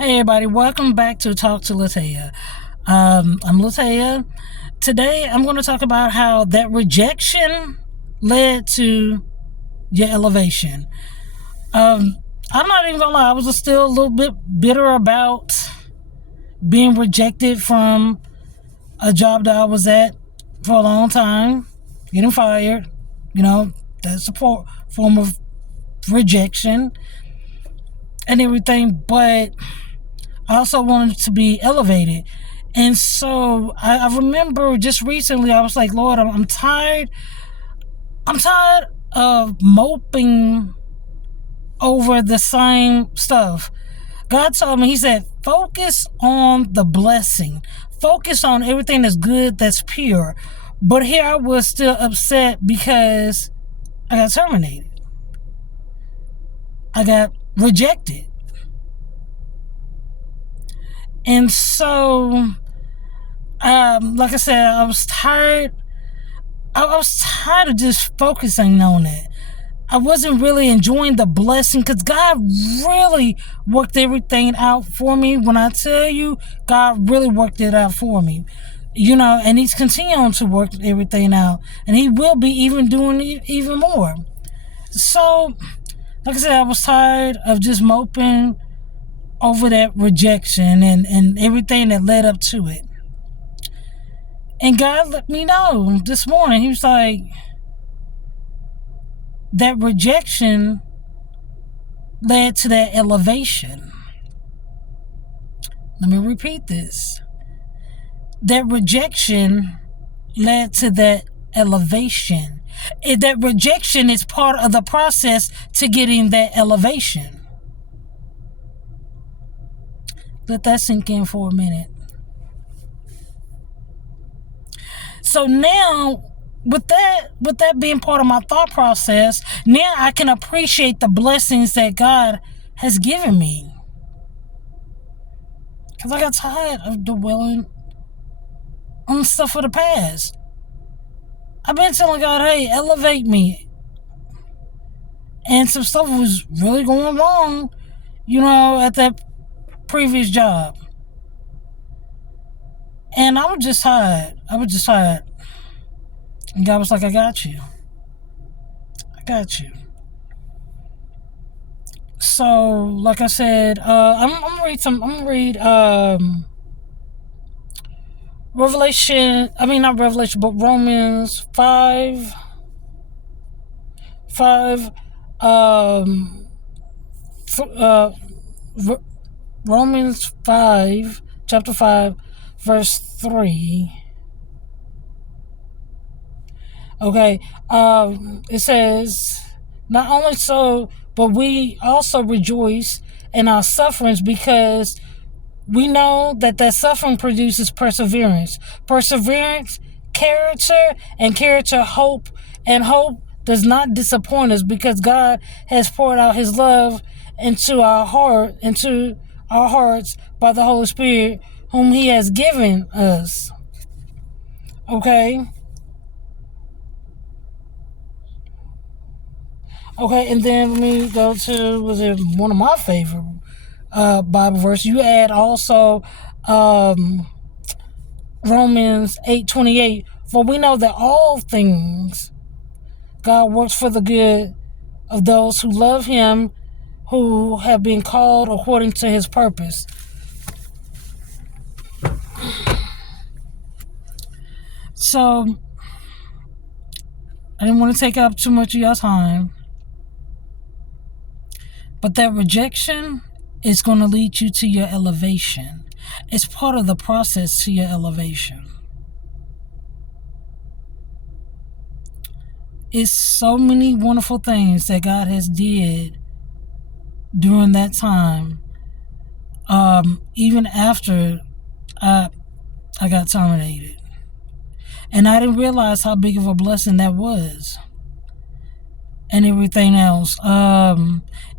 Hey everybody, welcome back to Talk to Latea. I'm Latea. Today I'm going to talk about how that rejection led to your elevation. I'm not even going to lie, I was still a little bit bitter about being rejected from a job that I was at for a long time, getting fired. That's a form of rejection and everything, but I also wanted to be elevated. And so I remember just recently, I was like, Lord, I'm tired. I'm tired of moping over the same stuff. God told me, He said, focus on the blessing. Focus on everything that's good, that's pure. But here I was still upset because I got terminated. I got rejected. And so, like I said, I was tired. I was tired of just focusing on it. I wasn't really enjoying the blessing because God really worked everything out for me. When I tell you, God really worked it out for me. And He's continuing to work everything out. And He will be even doing even more. So, like I said, I was tired of just moping over that rejection and everything that led up to it. And God let me know this morning. He was like, that rejection led to that elevation. Let me repeat this. That rejection led to that elevation. That rejection is part of the process to getting that elevation. Let that sink in for a minute. So now, with that being part of my thought process, now I can appreciate the blessings that God has given me. Because I got tired of dwelling on stuff of the past. I've been telling God, hey, elevate me. And some stuff was really going wrong, at that previous job. And I was just tired. And God was like, I got you. So, like I said, I'm gonna read Revelation. I mean, not Revelation, but Romans 5. Romans 5, chapter 5, verse 3. Okay, it says, not only so, but we also rejoice in our sufferings because we know that suffering produces perseverance. Perseverance, character, and character, hope. And hope does not disappoint us because God has poured out His love into our hearts by the Holy Spirit, whom He has given us. Okay, and then let me go to, was it one of my favorite Bible verses? You add also Romans 8:28. For we know that all things God works for the good of those who love Him, who have been called according to His purpose. So, I didn't want to take up too much of your time, but that rejection is going to lead you to your elevation. It's part of the process to your elevation. It's so many wonderful things that God has did during that time. Even after I got terminated. And I didn't realize how big of a blessing that was. And everything else.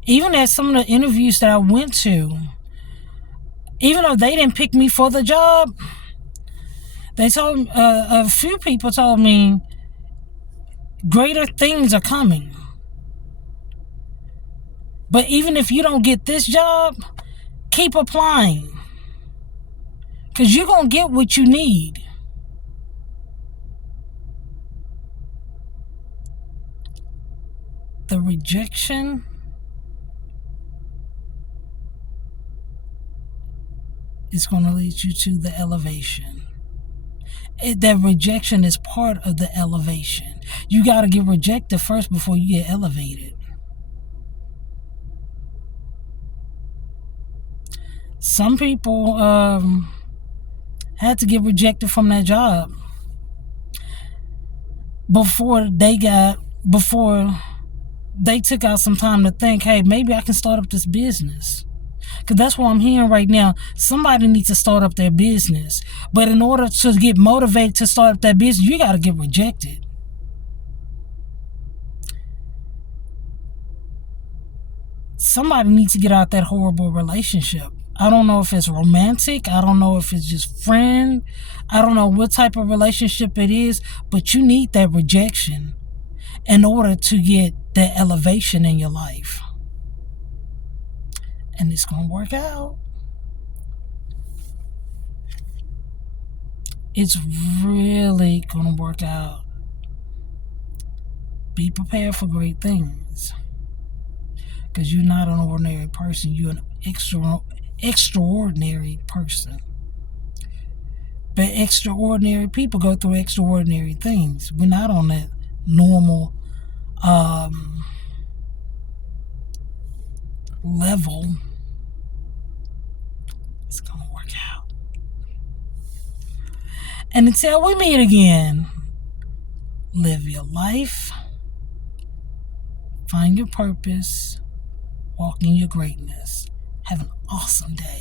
Even at some of the interviews that I went to, even though they didn't pick me for the job, they told a few people told me greater things are coming. But even if you don't get this job, Keep applying, because you're going to get what you need. The rejection is going to lead you to the elevation. That rejection is part of the elevation. You got to get rejected first before you get elevated. Some people had to get rejected from that job before they took out some time to think, hey, maybe I can start up this business. Because that's what I'm hearing right now. Somebody needs to start up their business. But in order to get motivated to start up that business, you got to get rejected. Somebody needs to get out that horrible relationship. I don't know if it's romantic. I don't know if it's just friend. I don't know what type of relationship it is. But you need that rejection in order to get that elevation in your life. And it's going to work out. It's really going to work out. Be prepared for great things. Because you're not an ordinary person. You're an extraordinary person. But extraordinary people go through extraordinary things. We're not on that normal level. It's going to work out. And until we meet again, live your life, find your purpose, walk in your greatness. Have an awesome day.